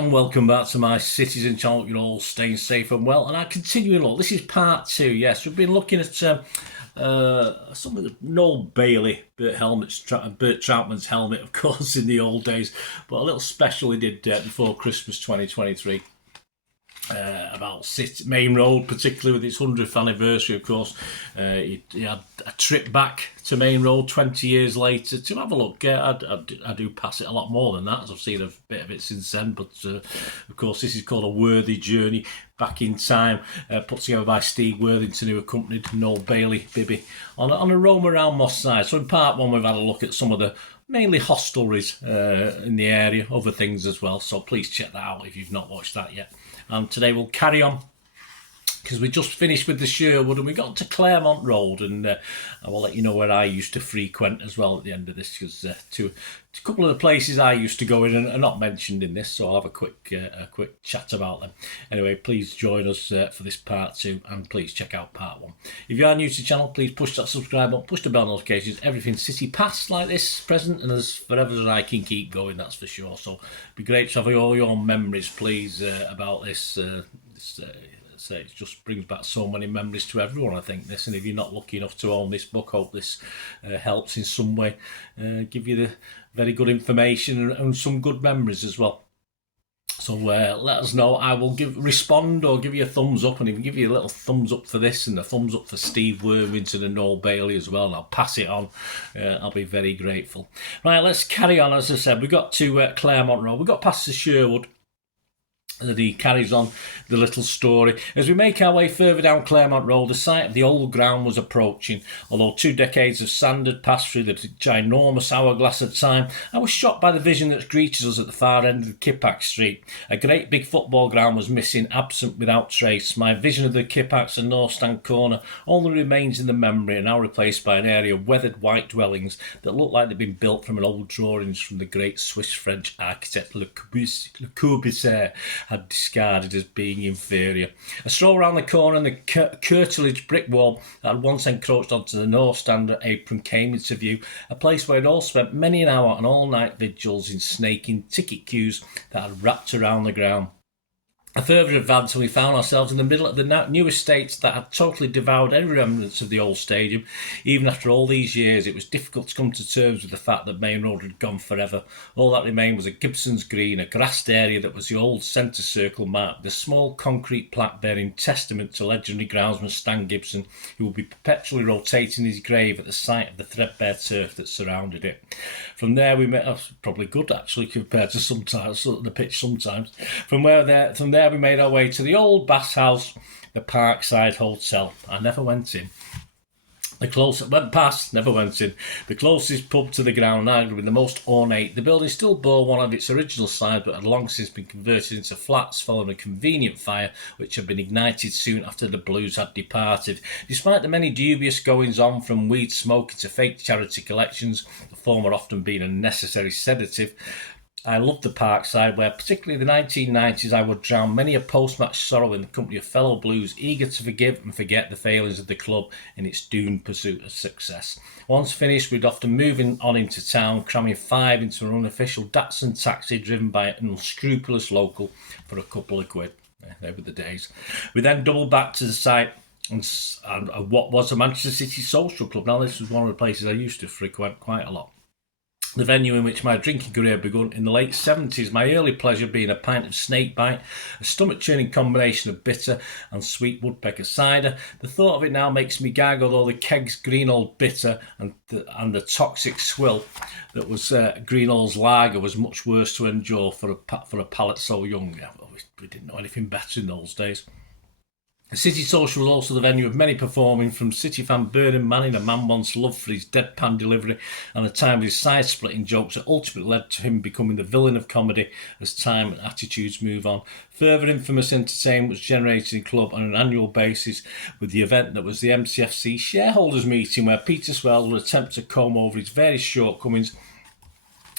and welcome back to my Citizen channel. You're all staying safe and well, and I continue to look. This is part 2. Yes, we've been looking at something that Noel Bayley, Bert Troutman's helmet, of course, in the old days, but a little special he did before Christmas 2023. About Maine Road, particularly with its 100th anniversary, of course. He had a trip back to Maine Road 20 years later to have a look. I do pass it a lot more than that, as I've seen a bit of it since then, but of course this is called A Worthy Journey Back in Time, put together by Steve Worthington, who accompanied Noel Bayley, Bibby, on a roam around Moss Side. So in part 1 we've had a look at some of the mainly hostelries in the area, other things as well, so please check that out if you've not watched that yet. And today we'll carry on because we just finished with the Sherwood and we got to Claremont Road, and I will let you know where I used to frequent as well at the end of this, because a couple of the places I used to go in are not mentioned in this, so I'll have a quick chat about them. Anyway, please join us for this part 2, and please check out part 1. If you are new to the channel, please push that subscribe button, push the bell notifications, everything City past like this, present, and as forever as I can keep going, that's for sure. So it'd be great to have all your memories, please, about this. It just brings back so many memories to everyone, I think, this. And if you're not lucky enough to own this book, hope this helps in some way, give you the very good information and some good memories as well. So let us know. I will respond or give you a thumbs up, and even give you a little thumbs up for this and a thumbs up for Steve Worthington and Noel Bayley as well, and I'll pass it on. I'll be very grateful. Right, let's carry on. As I said, we got to Claremont Road. We got past the Sherwood. That he carries on the little story. As we make our way further down Claremont Road, the site of the old ground was approaching. Although 2 decades of sand had passed through the ginormous hourglass of time, I was shocked by the vision that greeted us at the far end of Kippax Street. A great big football ground was missing, absent without trace. My vision of the Kippax and North Stand corner only remains in the memory, and now replaced by an area of weathered white dwellings that look like they've been built from an old drawings from the great Swiss-French architect Le Corbusier had discarded as being inferior. A stroll round the corner and the curtilage brick wall that had once encroached onto the North Stand apron came into view, a place where it all spent many an hour on all-night vigils in snaking ticket queues that had wrapped around the ground. A further advance, and we found ourselves in the middle of the new estate that had totally devoured any remnants of the old stadium. Even after all these years, it was difficult to come to terms with the fact that Maine Road had gone forever. All that remained was a Gibson's Green, a grassed area that was the old centre circle marked with a small concrete plaque bearing testament to legendary groundsman Stan Gibson, who will be perpetually rotating his grave at the site of the threadbare turf that surrounded it. From there we met, probably good actually compared to sometimes the pitch sometimes. From there we made our way to the old Bass House, the Parkside Hotel. I never went in. Went past, never went in. The closest pub to the ground, arguably the most ornate. The building still bore one of its original sides, but had long since been converted into flats following a convenient fire which had been ignited soon after the Blues had departed. Despite the many dubious goings-on, from weed smoking to fake charity collections, the former often being a necessary sedative, I loved the Parkside, where, particularly in the 1990s, I would drown many a post-match sorrow in the company of fellow Blues, eager to forgive and forget the failings of the club in its doomed pursuit of success. Once finished, we'd often move on into town, cramming 5 into an unofficial Datsun taxi driven by an unscrupulous local for a couple of quid. They were the days. We then doubled back to the site and what was the Manchester City Social Club. Now, this was one of the places I used to frequent quite a lot. The venue in which my drinking career begun in the late 70s, my early pleasure being a pint of snakebite, a stomach-churning combination of bitter and sweet woodpecker cider. The thought of it now makes me gag, although the keg's green old bitter and the toxic swill that was green old's lager was much worse to endure for a palate so young. We didn't know anything better in those days. The City Social was also the venue of many performing, from City fan Bernard Manning, a man once loved for his deadpan delivery and the time of his side-splitting jokes that ultimately led to him becoming the villain of comedy as time and attitudes move on. Further infamous entertainment was generated in club on an annual basis with the event that was the MCFC shareholders meeting, where Peter Swell would attempt to comb over his various shortcomings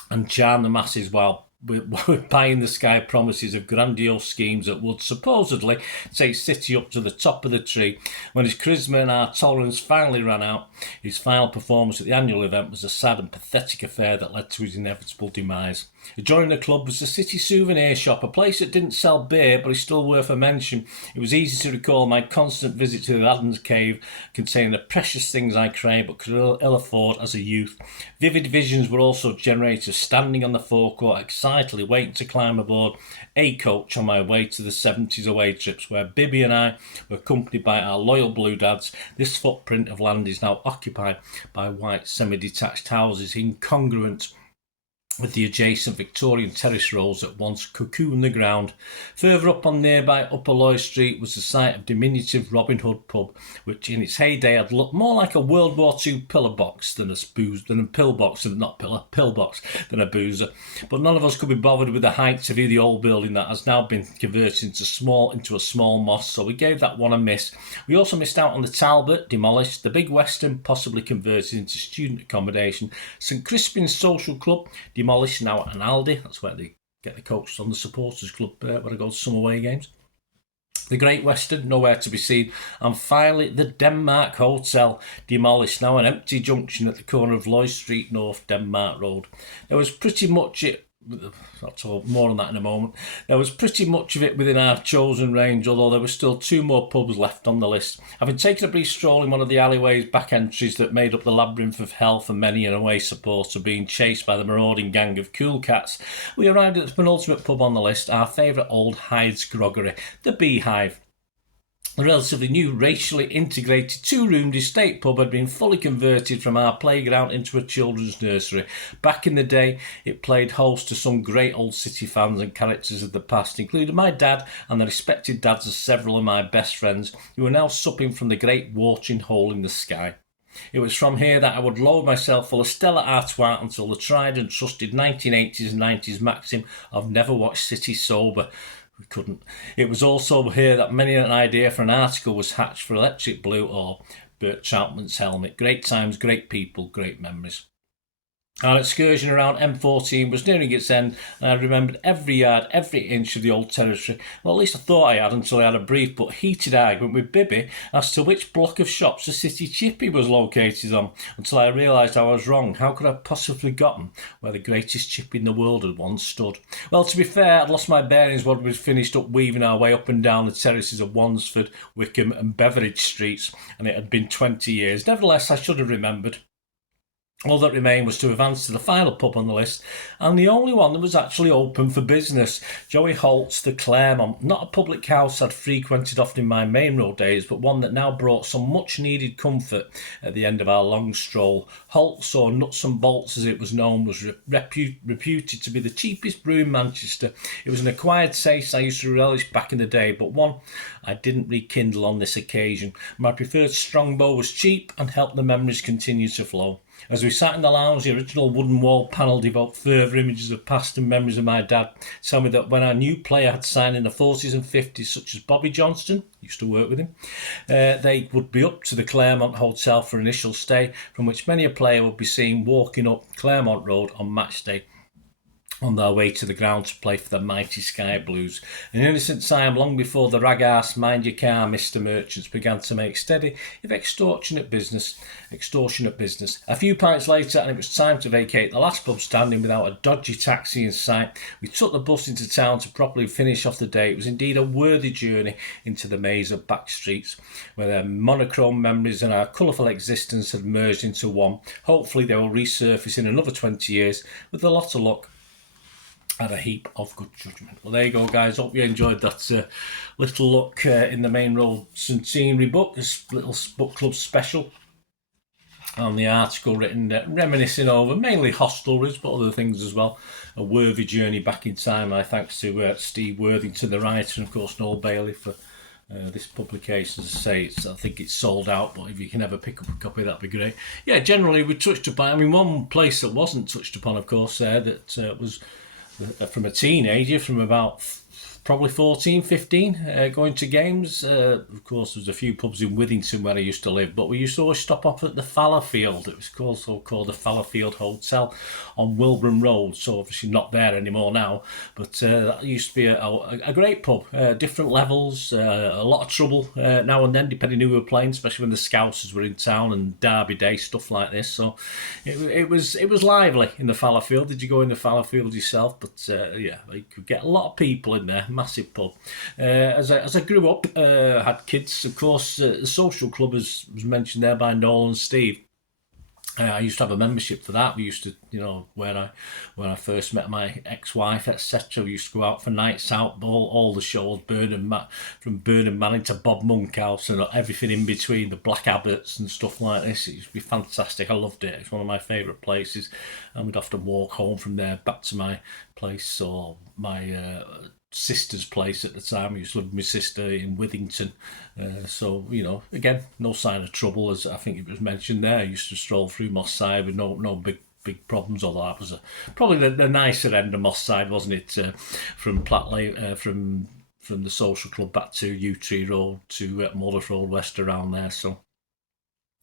and charm the masses while with pie-in-the-sky promises of grandiose schemes that would supposedly take City up to the top of the tree. When his charisma and our tolerance finally ran out, his final performance at the annual event was a sad and pathetic affair that led to his inevitable demise. Adjoining the club was the City Souvenir Shop, a place that didn't sell beer but is still worth a mention. It was easy to recall my constant visit to the Adam's Cave, containing the precious things I craved but could ill afford as a youth. Vivid visions were also generated standing on the forecourt, excitedly waiting to climb aboard a coach on my way to the 70s away trips, where Bibby and I were accompanied by our loyal blue dads. This footprint of land is now occupied by white semi-detached houses, incongruent with the adjacent Victorian terrace rows that once cocooned the ground. Further up on nearby Upper Lloyd Street was the site of diminutive Robin Hood pub, which in its heyday had looked more like a World War II pillar box than a pillbox, than a boozer. But none of us could be bothered with the height to view the old building that has now been converted into a small mosque, so we gave that one a miss. We also missed out on the Talbot, demolished, the Big Western, possibly converted into student accommodation, St Crispin's Social Club, demolished, now at an Aldi. That's where they get the coaches on the supporters club where I go to some away games. The Great Western, nowhere to be seen. And finally, the Denmark Hotel, demolished, now an empty junction at the corner of Lloyd Street North, Denmark Road. There was pretty much it. I'll talk more on that in a moment. There was pretty much of it within our chosen range, although there were still 2 more pubs left on the list. Having taken a brief stroll in one of the alleyways back entries that made up the labyrinth of hell for many an away supporter being chased by the marauding gang of cool cats, we arrived at the penultimate pub on the list, our favourite old Hyde's groggery, the Beehive. The relatively new, racially integrated 2-roomed estate pub had been fully converted from our playground into a children's nursery. Back in the day, it played host to some great old City fans and characters of the past, including my dad and the respected dads of several of my best friends, who were now supping from the great watering hole in the sky. It was from here that I would load myself full of Stella Artois until the tried and trusted 1980s and 90s maxim of never watch City sober. We couldn't. It was also here that many an idea for an article was hatched for Electric Blue or Bert Troutman's helmet. Great times, great people, great memories. Our excursion around M14 was nearing its end, and I remembered every yard, every inch of the old territory. Well, at least I thought I had, until I had a brief but heated argument with Bibby as to which block of shops the City Chippy was located on, until I realised I was wrong. How could I have possibly forgotten where the greatest chippy in the world had once stood? Well, to be fair, I'd lost my bearings when we'd finished up weaving our way up and down the terraces of Wansford, Wickham and Beveridge streets, and it had been 20 years. Nevertheless, I should have remembered. All that remained was to advance to the final pub on the list, and the only one that was actually open for business. Joey Holt's, the Claremont, not a public house I'd frequented often in my Maine Road days, but one that now brought some much-needed comfort at the end of our long stroll. Holt's, or Nuts and Bolts as it was known, was reputed to be the cheapest brew in Manchester. It was an acquired taste I used to relish back in the day, but one I didn't rekindle on this occasion. My preferred Strongbow was cheap and helped the memories continue to flow. As we sat in the lounge, the original wooden wall panel evoked further images of past and memories of my dad. Tell me that when our new player had signed in the 40s and 50s, such as Bobby Johnston, used to work with him, they would be up to the Claremont Hotel for initial stay, from which many a player would be seen walking up Claremont Road on match day, on their way to the ground to play for the mighty Sky Blues. An innocent time long before the rag-arse mind your car Mr. Merchants began to make steady, if extortionate business. A few pints later, and it was time to vacate the last pub standing without a dodgy taxi in sight. We took the bus into town to properly finish off the day. It was indeed a worthy journey into the maze of back streets, where their monochrome memories and our colourful existence had merged into one. Hopefully they will resurface in another 20 years with a lot of luck and a heap of good judgment. Well, there you go, guys. Hope you enjoyed that little look in the Maine Road Centenary book, this little book club special. And the article written reminiscing over mainly hostelries, but other things as well. A worthy journey back in time. My thanks to Steve Worthington, the writer, and of course Noel Bayley for this publication. As I say, I think it's sold out, but if you can ever pick up a copy, that'd be great. Yeah, generally we touched upon. I mean, one place that wasn't touched upon, of course, that was from a teenager, from about probably 14, 15, going to games. Of course, there's a few pubs in Worthington where I used to live, but we used to always stop off at the Fallowfield. It was also called the Fallowfield Hotel on Wilburn Road, so obviously not there anymore now, but that used to be a great pub. Different levels, a lot of trouble now and then, depending who we were playing, especially when the Scousers were in town and Derby Day, stuff like this. So it was lively in the Fallowfield. Did you go in the Fallowfield yourself? But yeah, you could get a lot of people in there. Massive pub. As I grew up, had kids, of course, the social club was mentioned there by Noel and Steve. I used to have a membership for that. We used to, when I first met my ex-wife, etc. We used to go out for nights out, all the shows, from Burnham Manning to Bob Monkhouse and everything in between, the Black Abbots and stuff like this. It used to be fantastic. I loved it. It's one of my favourite places, and we'd often walk home from there back to my place or my sister's place at the time. I used to live with my sister in Worthington. So, again, no sign of trouble, as I think it was mentioned there. I used to stroll through Moss Side with no big problems, although that was probably the nicer end of Moss Side, wasn't it? From Platt Lane, from the social club back to Yew Tree Road to Muller's Road West, around there. So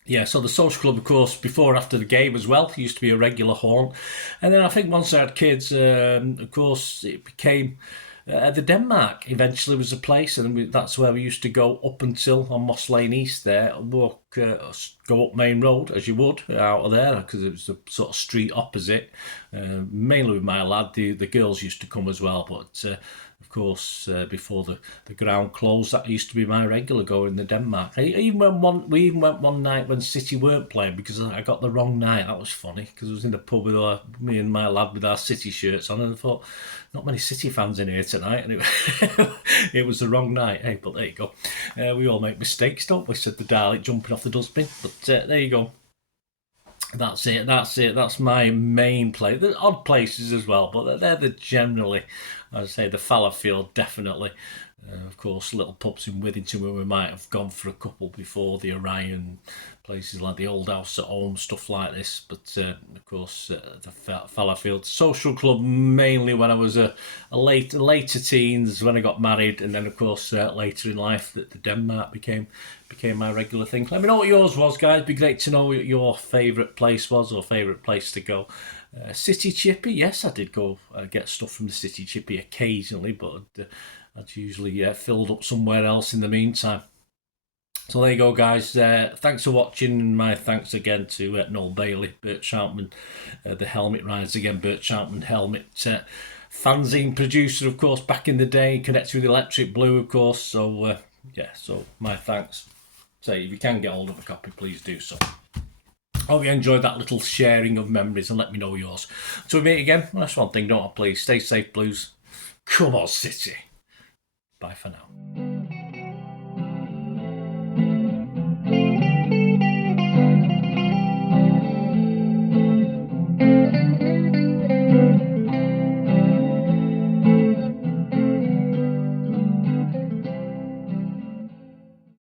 yeah, so the social club, of course, before and after the game as well, used to be a regular haunt. And then I think once I had kids, of course, it became the Denmark eventually was a place, and that's where we used to go up until on Moss Lane East there, go up Main Road as you would out of there, because it was the sort of street opposite. Mainly with my lad, the girls used to come as well, but of course, before the ground closed, that used to be my regular going to Denmark. We even went one night when City weren't playing, because I got the wrong night. That was funny, because I was in the pub with me and my lad with our City shirts on, and I thought, not many City fans in here tonight, and it was the wrong night. Hey, but there you go. We all make mistakes, don't we? Said the Dalek jumping off the dustbin. But there you go. That's it. That's my main place. There's odd places as well, but they're the generally, I'd say, the Fallowfield definitely. Of course, little pubs in Withington where we might have gone for a couple before, the Orion, places like the Old House at Home, stuff like this. But of course, the Fallowfield Social Club mainly when I was a later teens, when I got married, and then of course later in life that the Denmark became my regular thing. Let me know what yours was, guys. It'd be great to know what your favourite place was, or favourite place to go. City Chippy, yes, I did go get stuff from the City Chippy occasionally, but I'd usually filled up somewhere else in the meantime. So there you go, guys. Thanks for watching. My thanks again to Noel Bayley, Bert Troutman, the Helmet Riders again, Bert Troutman Helmet fanzine producer, of course, back in the day, connected with Electric Blue, of course. So yeah, so my thanks. So if you can get hold of a copy, please do so. Hope you enjoyed that little sharing of memories, and let me know yours. Until we meet again, that's one thing, don't I? Please stay safe, Blues. Come on, City. Bye for now.